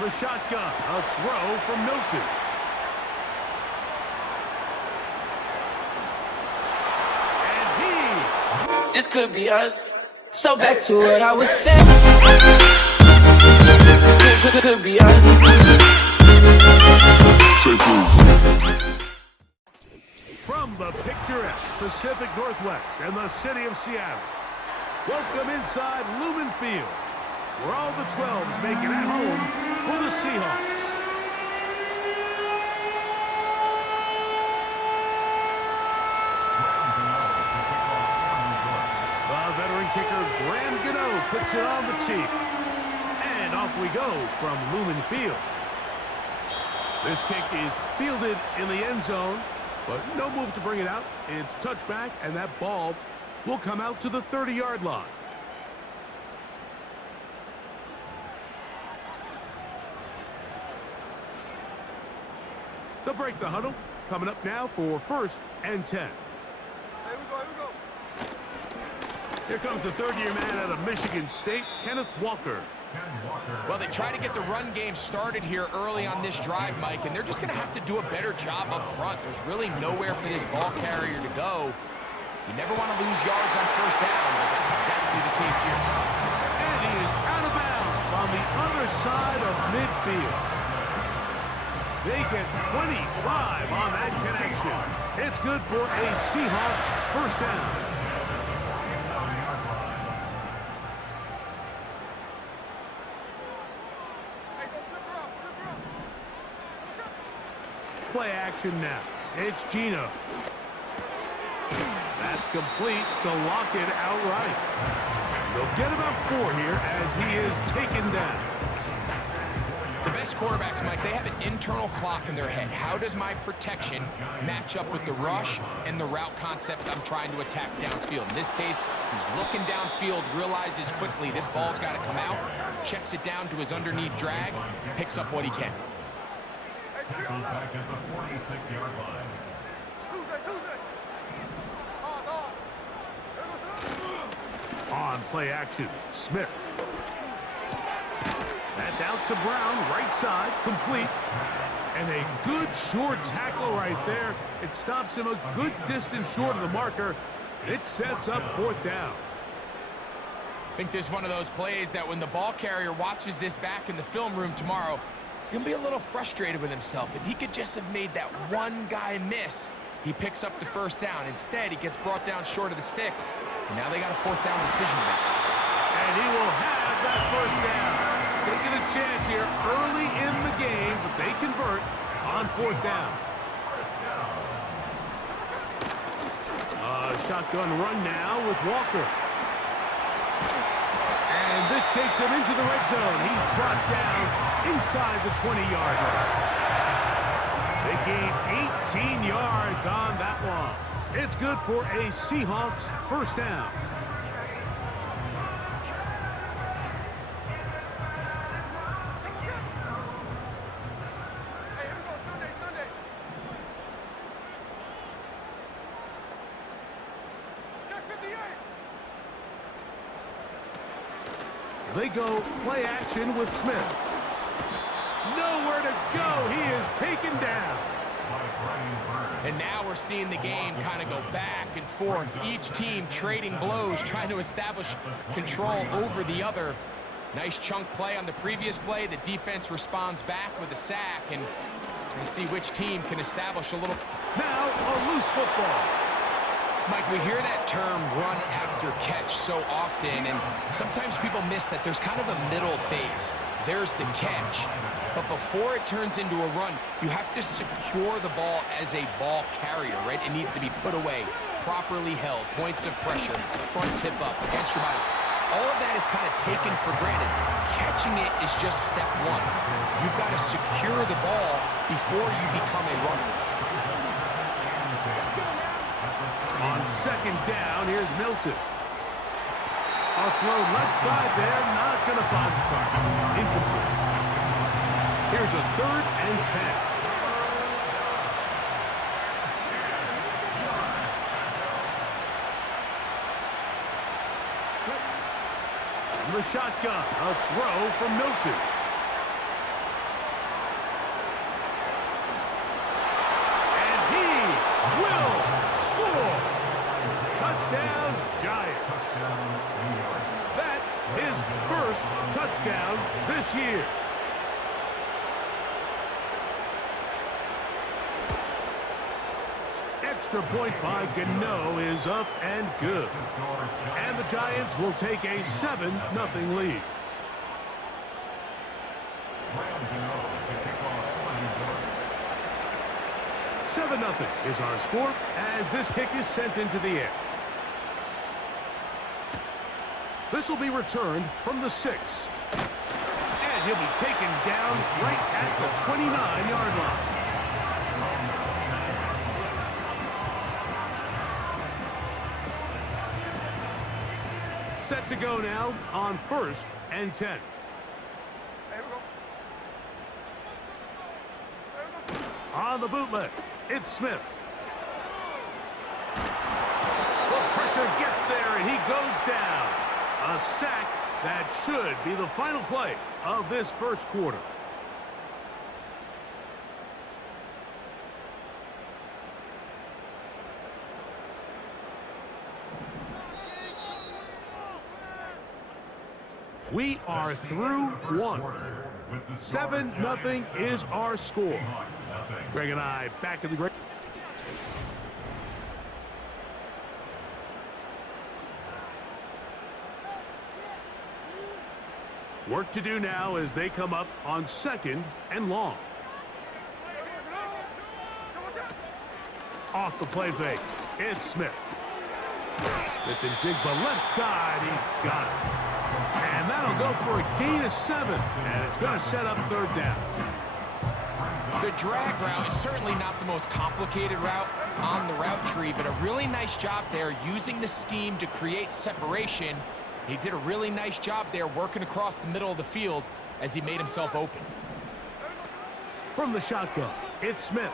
The shotgun, a throw from Milton. And This could be us. So back to what I was saying. Could be us. from the picturesque Pacific Northwest and the city of Seattle, welcome inside Lumen Field, where all the 12s make it at home for the Seahawks. The veteran kicker Graham Gano puts it on the tee. And off we go from Lumen Field. This kick is fielded in the end zone, but no move to bring it out. It's touchback, and that ball will come out to the 30-yard line. They'll break the huddle. Coming up now for 1st and 10. Here we go. Here comes the third-year man out of Michigan State, Kenneth Walker. Well, they try to get the run game started here early on this drive, Mike, and they're just going to have to do a better job up front. There's really nowhere for this ball carrier to go. You never want to lose yards on 1st down, but that's exactly the case here. And he is out of bounds on the other side of midfield. They get 25 on that connection. It's good for a Seahawks 1st down. Play action now. It's Gino. That's complete to lock it outright. They'll get about 4 here as he is taken down. The best quarterbacks, Mike, they have an internal clock in their head. How does my protection match up with the rush and the route concept I'm trying to attack downfield? In this case, he's looking downfield, realizes quickly this ball's got to come out, checks it down to his underneath drag, picks up what he can. Back at the 46-yard line. On play action, Smith. That's out to Brown, right side, complete. And a good short tackle right there. It stops him a good distance short of the marker. It sets up 4th down. I think this is one of those plays that when the ball carrier watches this back in the film room tomorrow, he's going to be a little frustrated with himself. If he could just have made that one guy miss, he picks up the 1st down. Instead, he gets brought down short of the sticks. And now they got a 4th down decision to make. And he will have that 1st down. Taking a chance here early in the game, but they convert on 4th down. Shotgun run now with Walker. And this takes him into the red zone. He's brought down inside the 20-yard line. They gain 18 yards on that one. It's good for a Seahawks 1st down. They go play action with Smith. Nowhere to go. He is taken down. And now we're seeing the game kind of go back and forth. Each team trading blows, trying to establish control over the other. Nice chunk play on the previous play. The defense responds back with a sack, and we'll see which team can establish a little. Now a loose football. Mike, we hear that term run after catch so often, and sometimes people miss that there's kind of a middle phase. There's the catch, but before it turns into a run, you have to secure the ball as a ball carrier, right? It needs to be put away, properly held, points of pressure, front tip up, against your body. All of that is kind of taken for granted. Catching it is just step one. You've got to secure the ball before you become a runner. On 2nd down, here's Milton. A throw left side there, not going to find the target. Incomplete. Here's a 3rd and 10. The shotgun, a throw from Milton. touchdown this year. Extra point by Gano is up and good. And the Giants will take a 7-0 lead. 7-0 is our score as this kick is sent into the air. This will be returned from the 6. And he'll be taken down right at the 29-yard line. Set to go now on 1st and 10. Here we go. On the bootleg, it's Smith. The pressure gets there, and he goes down. A sack that should be the final play of this first quarter. We are through one. 7-0 is our score. Greg and I back in the great. Work to do now as they come up on 2nd and long. Off the play fake, it's Smith. Smith and Jigba left side, he's got it. And that'll go for a gain of 7, and it's going to set up 3rd down. The drag route is certainly not the most complicated route on the route tree, but a really nice job there using the scheme to create separation. He did a really nice job there working across the middle of the field as he made himself open. From the shotgun, it's Smith.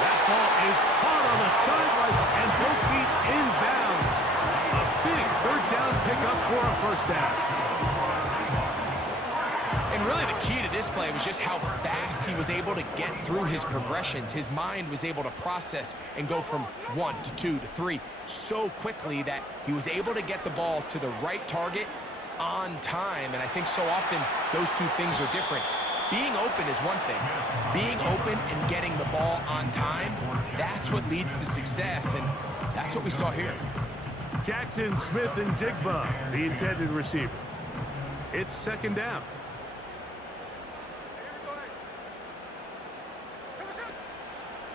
That ball is caught on the sideline and both feet inbounds. A big 3rd down pickup for a 1st down. And really the key to this play was just how fast he was able to get through his progressions. His mind was able to process and go from 1 to 2 to 3 so quickly that he was able to get the ball to the right target on time. And I think so often those two things are different. Being open is one thing. Being open and getting the ball on time, that's what leads to success. And that's what we saw here. Jackson, Smith, and Jigba, the intended receiver. It's 2nd down.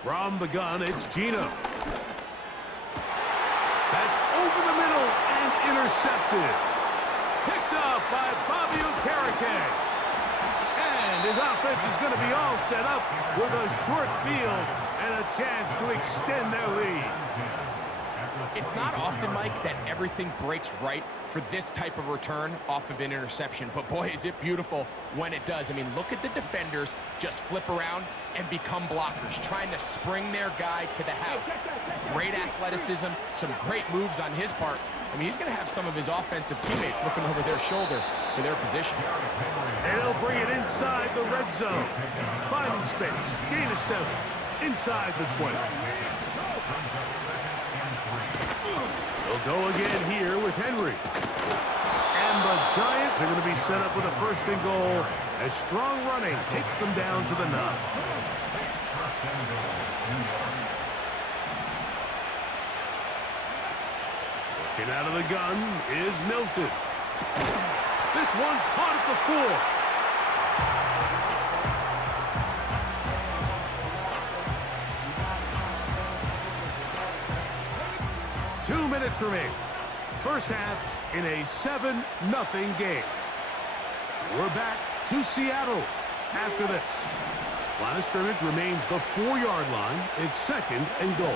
From the gun, it's Gino. That's over the middle and intercepted. Picked up by Bobby Okereke. And his offense is going to be all set up with a short field and a chance to extend their lead. It's not often, Mike, that everything breaks right for this type of return off of an interception. But boy, is it beautiful when it does. I mean, look at the defenders just flip around and become blockers, trying to spring their guy to the house. Great athleticism, some great moves on his part. I mean, he's going to have some of his offensive teammates looking over their shoulder for their position. And he'll bring it inside the red zone. Finding space, gain of 7, inside the 20. They'll go again here with Henry. And the Giants are going to be set up with a 1st and goal as strong running takes them down to the 9. Looking out of the gun is Milton. This one caught at the 4. 2 minutes remain. First half in a 7-0 game. We're back to Seattle after this. Line of scrimmage remains the 4-yard line. It's 2nd and goal.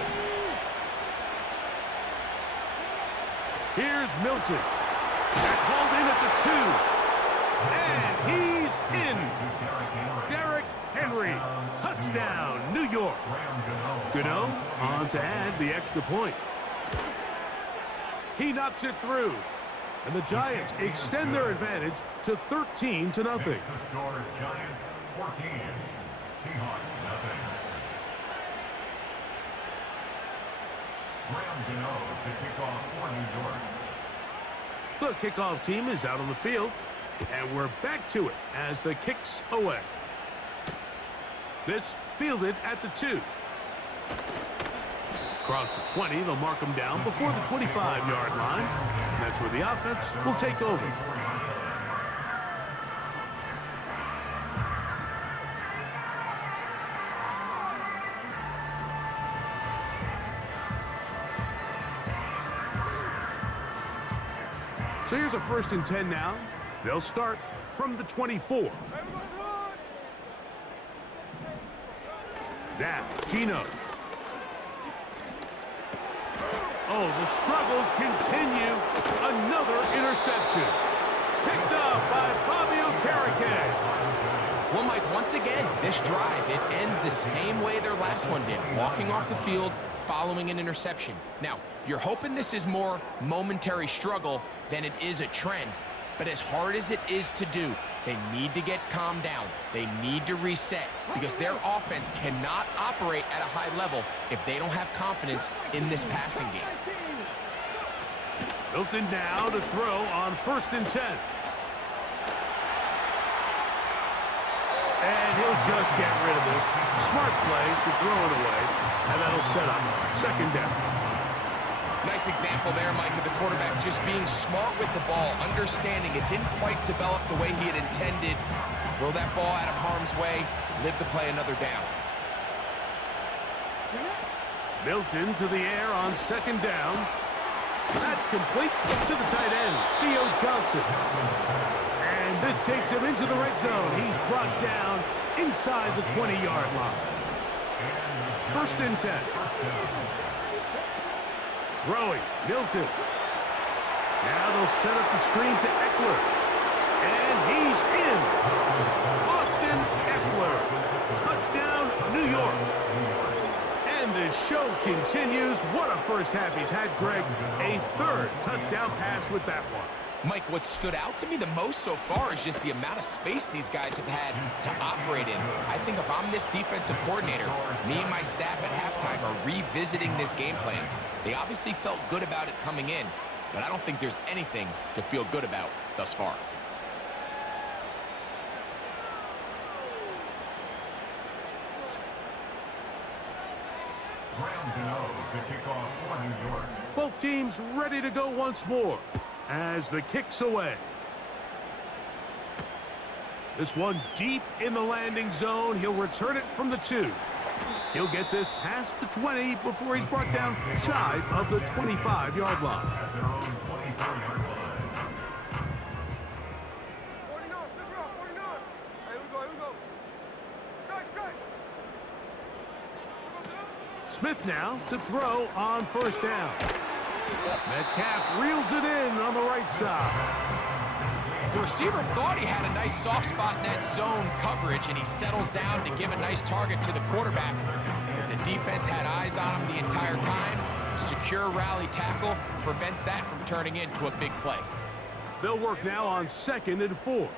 Here's Milton. That's hauled in at the 2. And he's in. Derrick Henry. Touchdown, New York. Gano on to add the extra point. He knocks it through. And the Giants extend their advantage to 13-0. The score, Giants 14, Seahawks 0. Graham Gano to kick off for New York. The kickoff team is out on the field, and we're back to it as the kick's away. This fielded at the 2. Across the 20, they'll mark them down before the 25-yard line. And that's where the offense will take over. So here's a 1st and 10 now. They'll start from the 24. Now, Gino. Oh, the struggles continue. Another interception. Picked up by Bobby Okereke. Well, Mike, once again, this drive, it ends the same way their last one did. Walking off the field, following an interception. Now, you're hoping this is more momentary struggle than it is a trend. But as hard as it is to do, they need to get calmed down. They need to reset because their offense cannot operate at a high level if they don't have confidence in this passing game. Hilton now to throw on 1st and 10. And he'll just get rid of this. Smart play to throw it away, and that'll set up 2nd down. Nice example there, Mike, of the quarterback just being smart with the ball, understanding it didn't quite develop the way he had intended. Throw that ball out of harm's way, live to play another down. Milton to the air on 2nd down. That's complete to the tight end, Theo Johnson. And this takes him into the red zone. He's brought down inside the 20-yard line. 1st and 10. Throwing, Milton. Now they'll set up the screen to Eckler. And he's in. Austin Eckler. Touchdown, New York. And the show continues. What a first half he's had, Greg. A 3rd touchdown pass with that one. Mike, what stood out to me the most so far is just the amount of space these guys have had to operate in. I think if I'm this defensive coordinator, me and my staff at halftime are revisiting this game plan. They obviously felt good about it coming in, but I don't think there's anything to feel good about thus far. Both teams ready to go once more as the kick's away. This one deep in the landing zone. He'll return it from the 2. He'll get this past the 20 before he's brought down shy of the 25-yard line. 49, figure out, 49. Here we go. Strike. Smith now to throw on 1st down. Metcalf reels it in on the right side. The receiver thought he had a nice soft spot in that zone coverage, and he settles down to give a nice target to the quarterback. But the defense had eyes on him the entire time. Secure rally tackle prevents that from turning into a big play. They'll work now on 2nd and 4.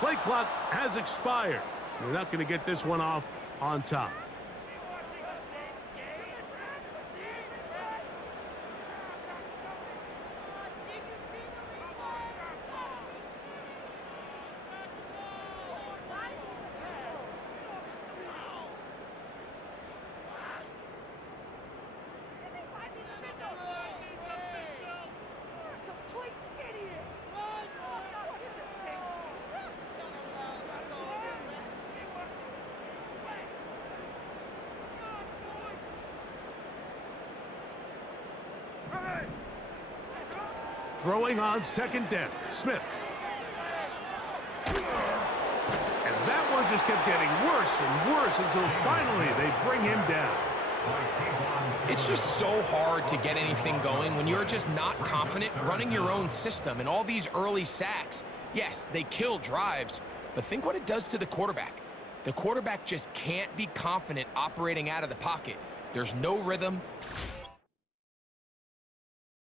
Play clock has expired. They're not going to get this one off on time. Throwing on 2nd down, Smith. And that one just kept getting worse and worse until finally they bring him down. It's just so hard to get anything going when you're just not confident running your own system. And all these early sacks, yes, they kill drives, but think what it does to the quarterback. The quarterback just can't be confident operating out of the pocket. There's no rhythm.